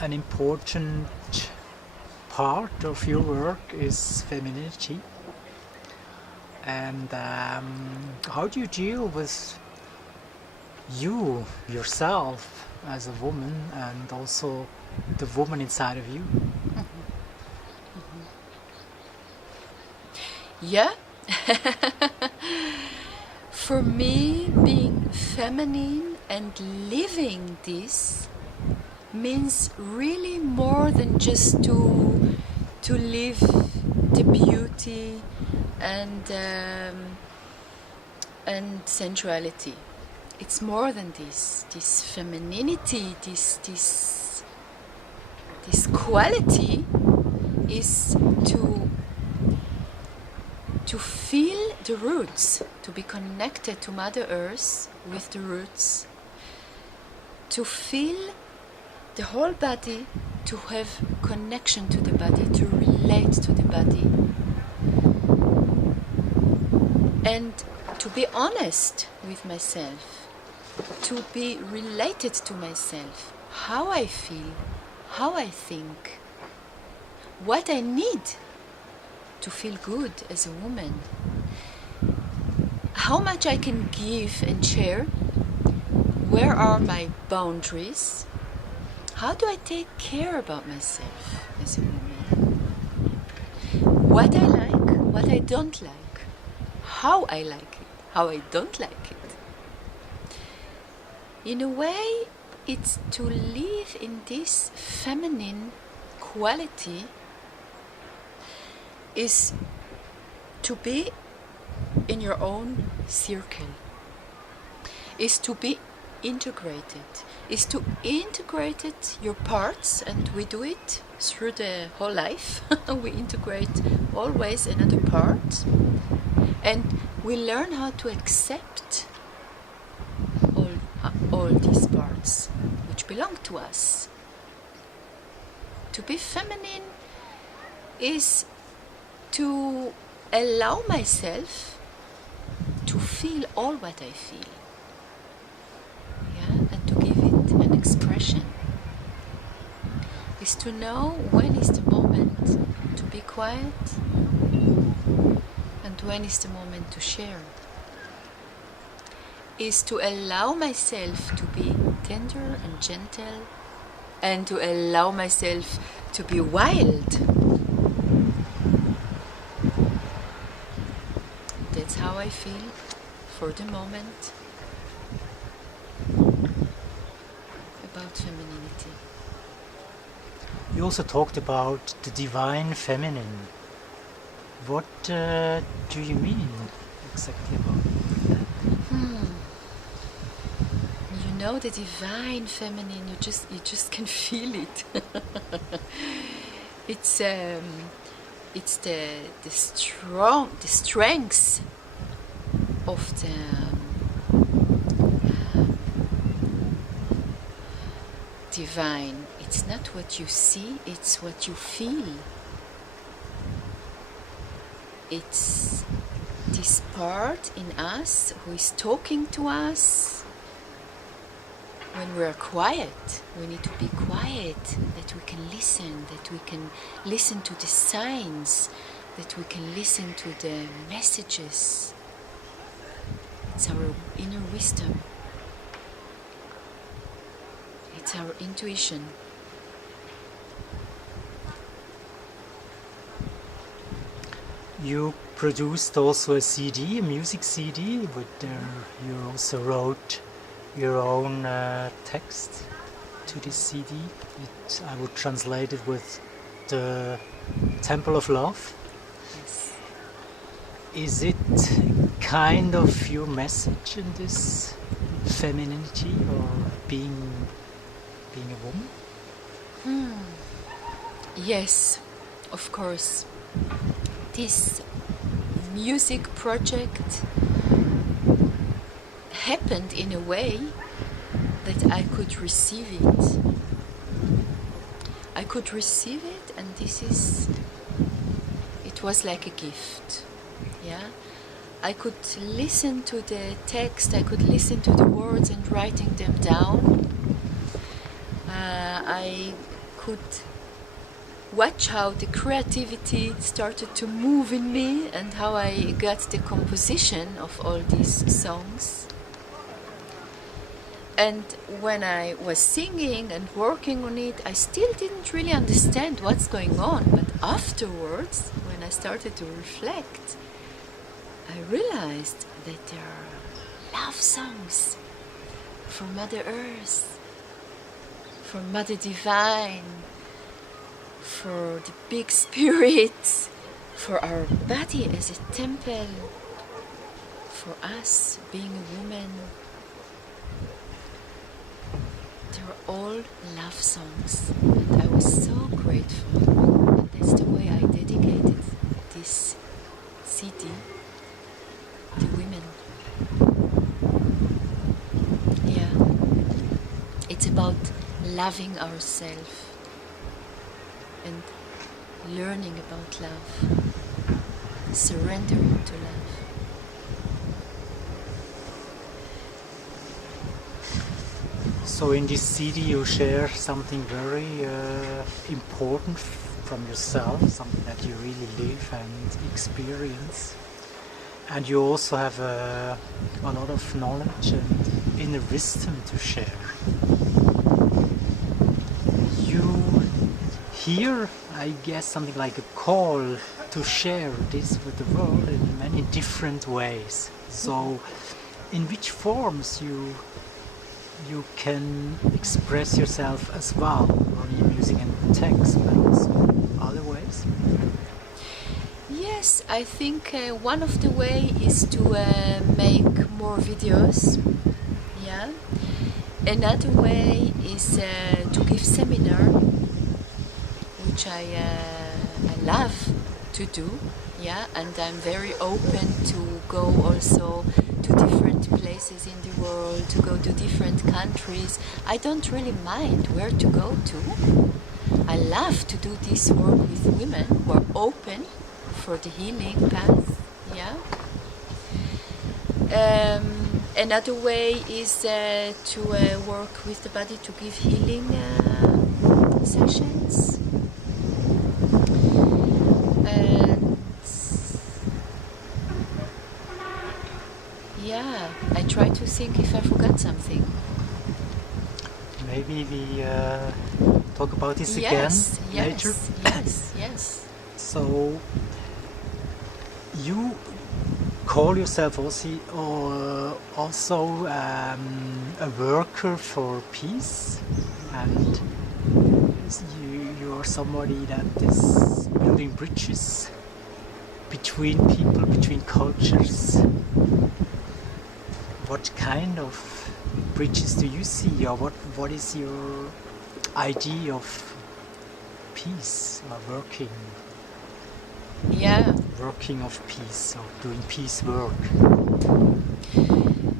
an important part of your work is femininity. And how do you deal with you, yourself, as a woman, and also the woman inside of you? Yeah. For me, being feminine and living this means really more than just to live the beauty and sensuality. It's more than this. This femininity, this quality is to feel the roots, to be connected to Mother Earth with the roots, to feel the whole body, to have connection to the body, to relate to the body, and to be honest with myself, to be related to myself, how I feel, how I think, what I need to feel good as a woman, how much I can give and share, where are my boundaries, how do I take care about myself as a woman, what I like, what I don't like, how I like it, how I don't like it. In a way, it's to live in this feminine quality is to be in your own circle, is to be integrated, is to integrate your parts, and we do it through the whole life. We integrate always another part, and we learn how to accept all these parts which belong to us. To be feminine is to allow myself to feel all what I feel, yeah, and to give it an expression. Is to know when is the moment to be quiet and when is the moment to share. Is to allow myself to be tender and gentle, and to allow myself to be wild. That's how I feel for the moment about femininity. You also talked about the divine feminine. What do you mean exactly about that? You know, the divine feminine, you just can feel it. It's the strength of the divine. It's not what you see, it's what you feel. It's this part in us who is talking to us. When we are quiet, we need to be quiet, that we can listen to the signs, that we can listen to the messages. It's our inner wisdom. It's our intuition. You produced also a CD, a music CD, but you also wrote your own text to this CD. I would translate it with the Temple of Love. Yes. Is it kind of your message in this femininity or being a woman? Yes, of course. This music project happened in a way that I could receive it. I could receive it, and it was like a gift. Yeah, I could listen to the text, I could listen to the words and writing them down. I could watch how the creativity started to move in me and how I got the composition of all these songs. And when I was singing and working on it, I still didn't really understand what's going on. But afterwards, when I started to reflect, I realized that there are love songs for Mother Earth, for Mother Divine, for the big spirits, for our body as a temple, for us being a woman. They were all love songs, and I was so grateful. And that's the way I dedicated this CD to women. Yeah, it's about loving ourselves and learning about love, surrendering to love. So in this CD you share something very important from yourself, something that you really live and experience. And you also have a lot of knowledge and inner wisdom to share. You hear, I guess, something like a call to share this with the world in many different ways. So in which forms you can express yourself as well, only music and text, but also other ways? Yes, I think one of the way is to make more videos. Yeah. Another way is to give seminar, which I love to do. Yeah, and I'm very open to go also to different places in the world, to go to different countries. I don't really mind where to go to. I love to do this work with women who are open for the healing path. Yeah. Another way is to work with the body to give healing sessions. Yeah, I try to think if I forgot something. Maybe we talk about this Yes, again later. Yes. So you call yourself also a worker for peace, and you are somebody that is building bridges between people, between cultures. What kind of bridges do you see, or what is your idea of peace, or working of peace, or doing peace work?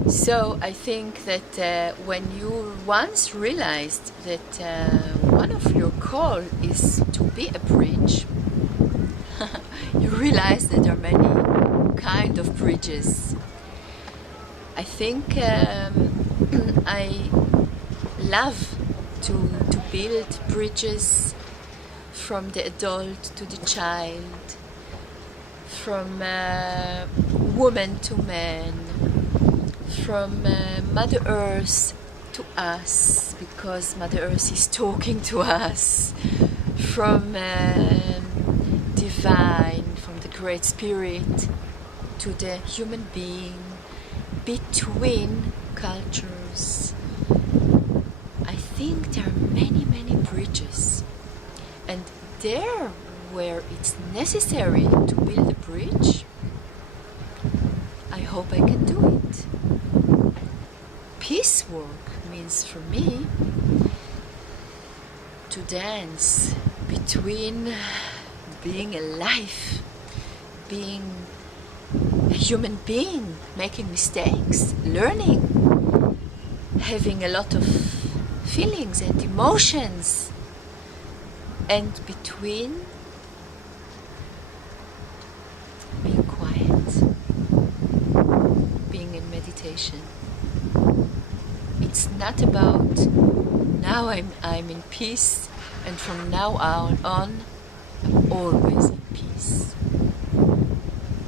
So I think that when you once realized that one of your call is to be a bridge, you realize that there are many kind of bridges. I think I love to build bridges from the adult to the child, from woman to man, from Mother Earth to us, because Mother Earth is talking to us, from divine, from the Great Spirit to the human being, between cultures. I think there are many bridges, and there where it's necessary to build a bridge, I hope I can do it. Peace work means for me to dance between being alive, being a human being, making mistakes, learning, having a lot of feelings and emotions, and between being quiet, being in meditation. It's not about now I'm in peace And from now on, I'm always in peace.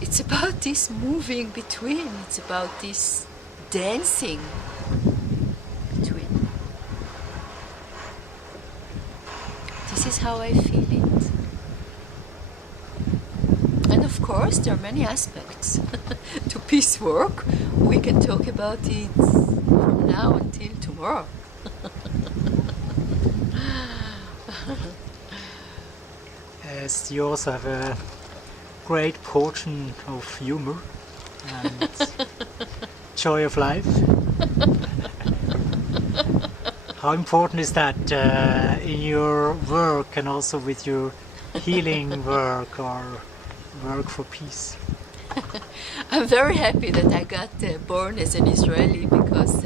It's about this moving between, it's about this dancing between. This is how I feel it. And of course, there are many aspects to peace work. We can talk about it from now until tomorrow. Yes, you also have a great portion of humor and joy of life. How important is that in your work and also with your healing work or work for peace? I'm very happy that I got born as an Israeli, because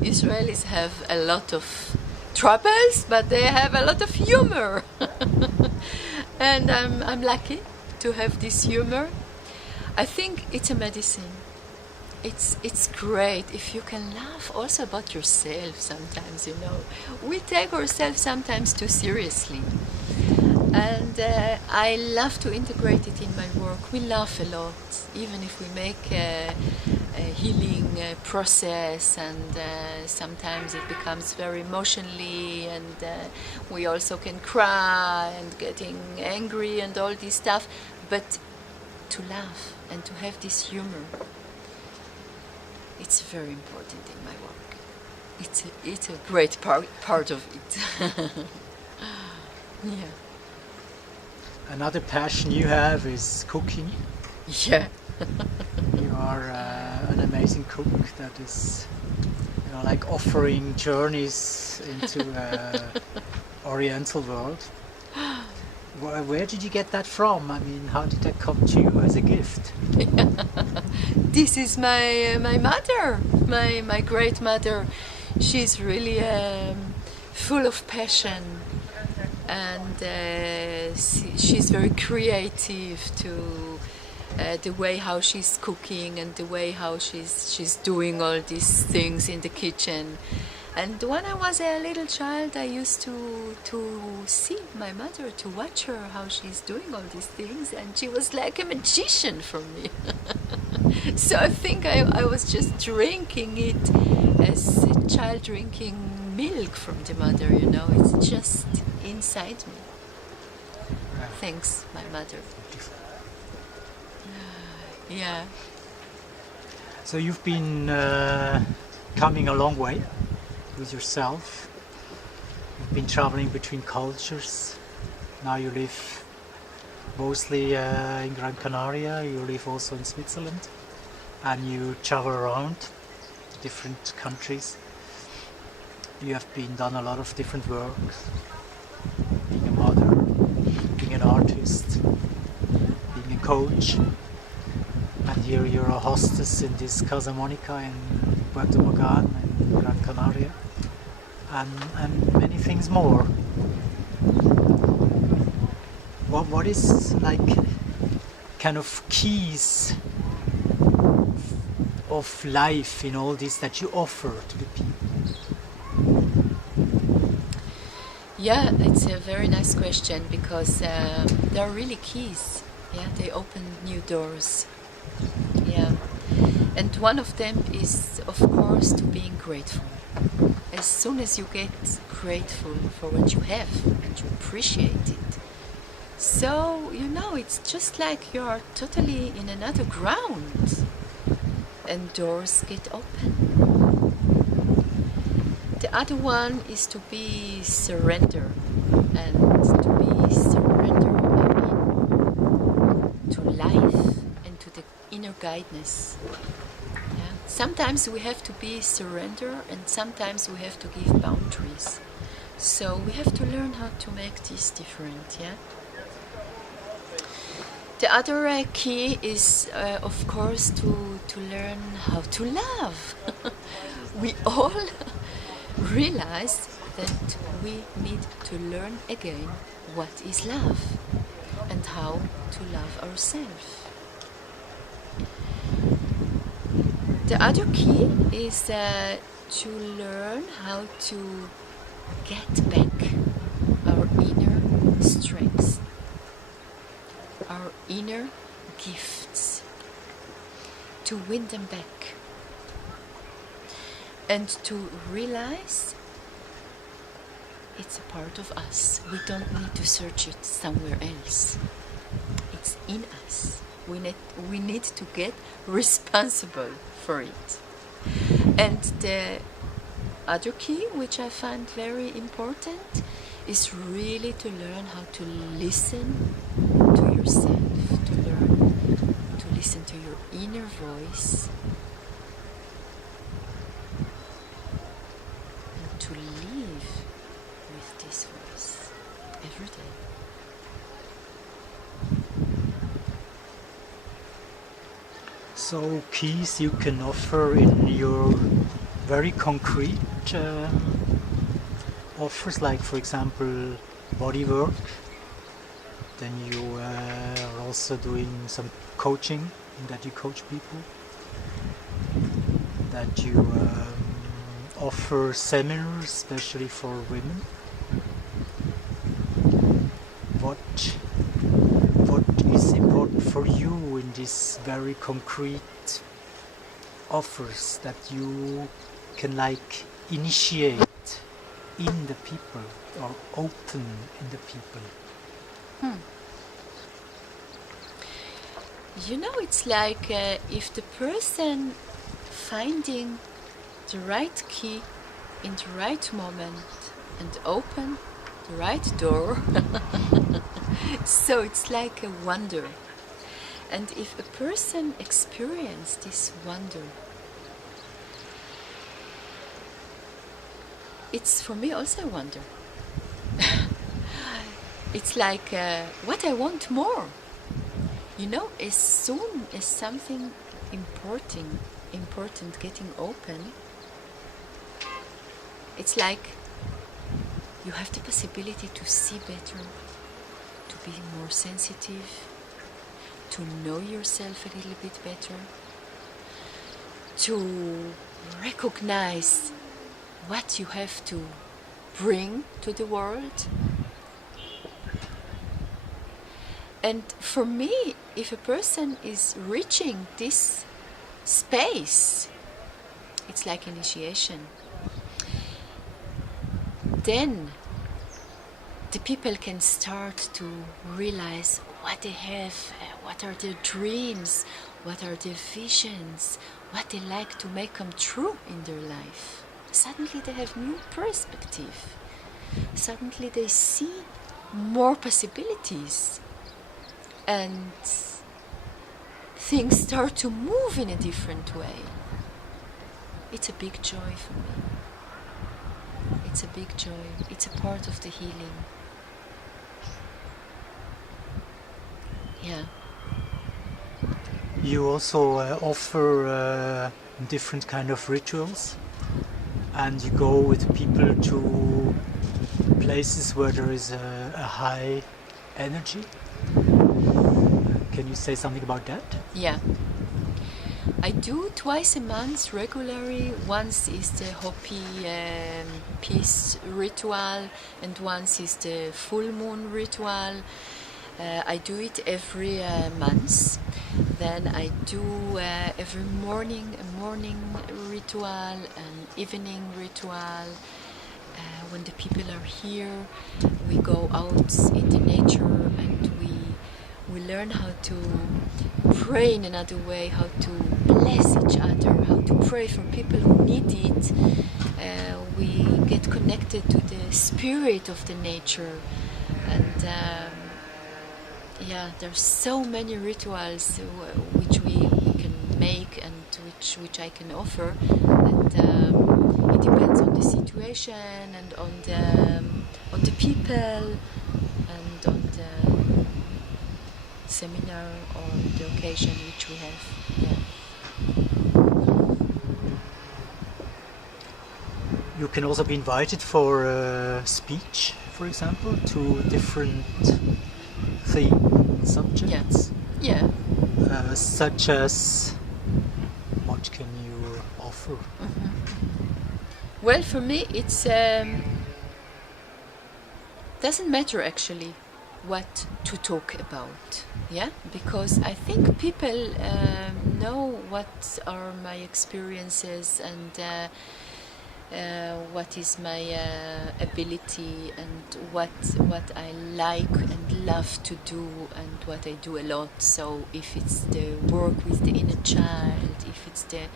Israelis have a lot of troubles, but they have a lot of humor. And I'm lucky to have this humor. I think it's a medicine. It's great if you can laugh also about yourself sometimes, you know. We take ourselves sometimes too seriously. And I love to integrate it in my work. We laugh a lot, even if we make a healing process, and sometimes it becomes very emotionally, and we also can cry and getting angry and all this stuff. But to laugh and to have this humor, it's very important in my work. It's a great part of it. Yeah. Another passion you have is cooking. Yeah. You are an amazing cook that is, you know, like offering journeys into Oriental world. Where did you get that from? I mean, how did that come to you as a gift? This is my mother, my great mother. She's really full of passion, and she's very creative to the way how she's cooking and the way how she's doing all these things in the kitchen. And when I was a little child, I used to see my mother, to watch her how she's doing all these things, and she was like a magician for me. So I think I was just drinking it as a child drinking milk from the mother, you know. It's just inside me. Thanks, my mother. Yeah. So you've been coming a long way with yourself. You've been traveling between cultures. Now you live mostly in Gran Canaria. You live also in Switzerland, and you travel around different countries. You have done a lot of different work, being a mother, being an artist, being a coach, and here you're a hostess in this Casa Monica in Puerto Morgan in Gran Canaria, and many things more. What is like kind of keys of life in all this that you offer to the people? Yeah, it's a very nice question, because they are really keys. Yeah, they open new doors. Yeah, and one of them is, of course, to being grateful. As soon as you get grateful for what you have and you appreciate it, so you know, it's just like you are totally in another ground, and doors get open. The other one is to be surrender, and to be surrender, I mean, to life and to the inner guidance. Yeah? Sometimes we have to be surrender, and sometimes we have to give boundaries. So we have to learn how to make this different. Yeah. The other key is, of course, to learn how to love. We all realize that we need to learn again what is love and how to love ourselves. The other key is to learn how to get back our strengths, our inner gifts, to win them back, and to realize it's a part of us. We don't need to search it somewhere else. It's in us. We need to get responsible for it. And the other key, which I find very important, is really to learn how to listen to yourself, to learn to listen to your inner voice, and to live with this voice every day. So keys you can offer in your very concrete offers, like for example body work. Then you are also doing some coaching, that you coach people, that you offer seminars especially for women. What is important for you in these very concrete offers that you can like initiate in the people or open in the people? You know, it's like if the person finding the right key in the right moment and open the right door. So it's like a wonder. And if a person experiences this wonder, it's for me also a wonder. It's like what I want more. You know, as soon as something important getting open, it's like you have the possibility to see better, to be more sensitive, to know yourself a little bit better, to recognize what you have to bring to the world. And for me, if a person is reaching this space, it's like initiation. Then the people can start to realize what they have, what are their dreams, what are their visions, what they like to make come true in their life. Suddenly they have new perspective. Suddenly they see more possibilities. And things start to move in a different way. It's a big joy for me. It's a big joy. It's a part of the healing. Yeah. You also offer different kind of rituals, and you go with people to places where there is a high energy. Can you say something about that? Yeah. I do twice a month regularly. Once is the Hopi peace ritual, and once is the full moon ritual. I do it every month. Then I do every morning a morning ritual, an evening ritual. When the people are here, we go out in the nature and we learn how to pray in another way, how to bless each other, how to pray for people who need it. We get connected to the spirit of the nature, and there's so many rituals which we can make and which I can offer, and it depends on the situation and on the people and on the seminar or the occasion which we have. You can also be invited for a speech, for example, to different themes, subjects. Yeah. Such as, what can you offer? Mm-hmm. Well, for me, it's doesn't matter actually. what to talk about. Yeah, because I think people know what are my experiences and what is my ability and what I like and love to do and what I do a lot. So if it's the work with the inner child, if it's the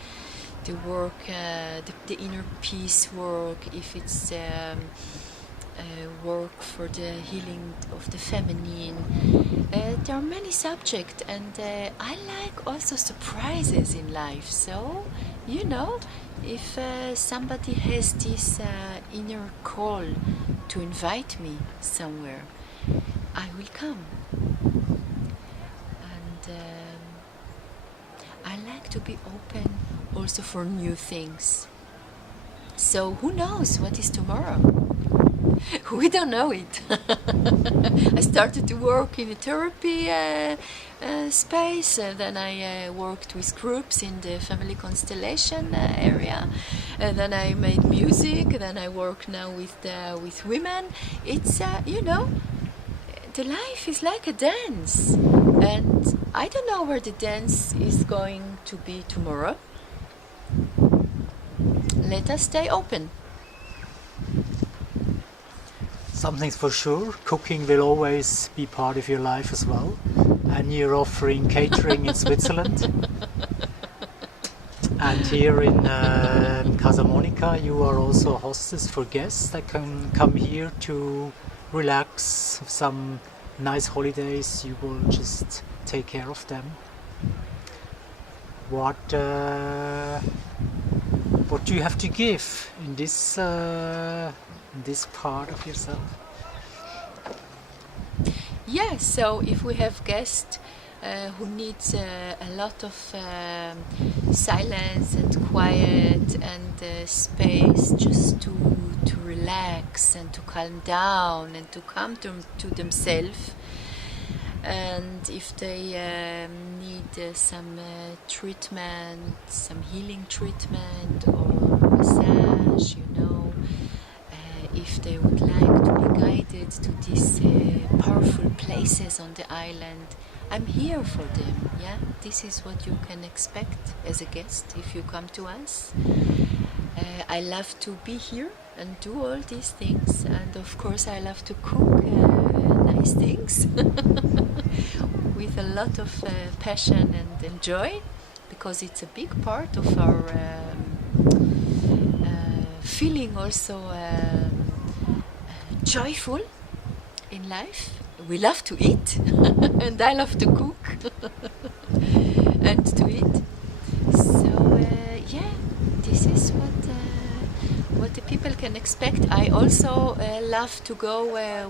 work, the inner peace work, if it's work for the healing of the feminine. There are many subjects, and I like also surprises in life. So, you know, if somebody has this inner call to invite me somewhere, I will come. And I like to be open also for new things. So who knows what is tomorrow? We don't know it. I started to work in a therapy space, then I worked with groups in the family constellation area, then I made music, then I work now with women. It's, you know, the life is like a dance, and I don't know where the dance is going to be tomorrow. Let us stay open. Something's for sure, cooking will always be part of your life as well. And you're offering catering in Switzerland. And here in Casa Monica, you are also a hostess for guests that can come here to relax, some nice holidays. You will just take care of them. What do you have to give in this part of yourself? Yeah, so if we have guests who needs a lot of silence and quiet and space just to relax and to calm down and to come to themselves, and if they need some treatment, some healing treatment or massage, you know, if they would like to be guided to these powerful places on the island, I'm here for them. Yeah, this is what you can expect as a guest if you come to us. I love to be here and do all these things, and of course I love to cook nice things with a lot of passion and joy, because it's a big part of our feeling also joyful in life. We love to eat and I love to cook and to eat. So yeah, this is what the people can expect. I also love to go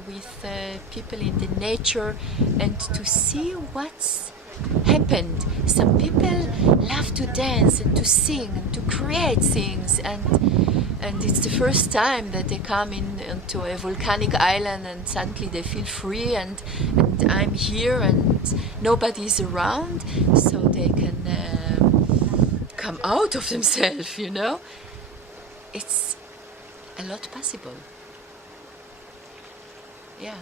with people in the nature and to see what's happened. Some people love to dance and to sing and to create things, and it's the first time that they come into a volcanic island and suddenly they feel free, and I'm here and nobody is around, so they can come out of themselves, you know. It's a lot possible. Yeah.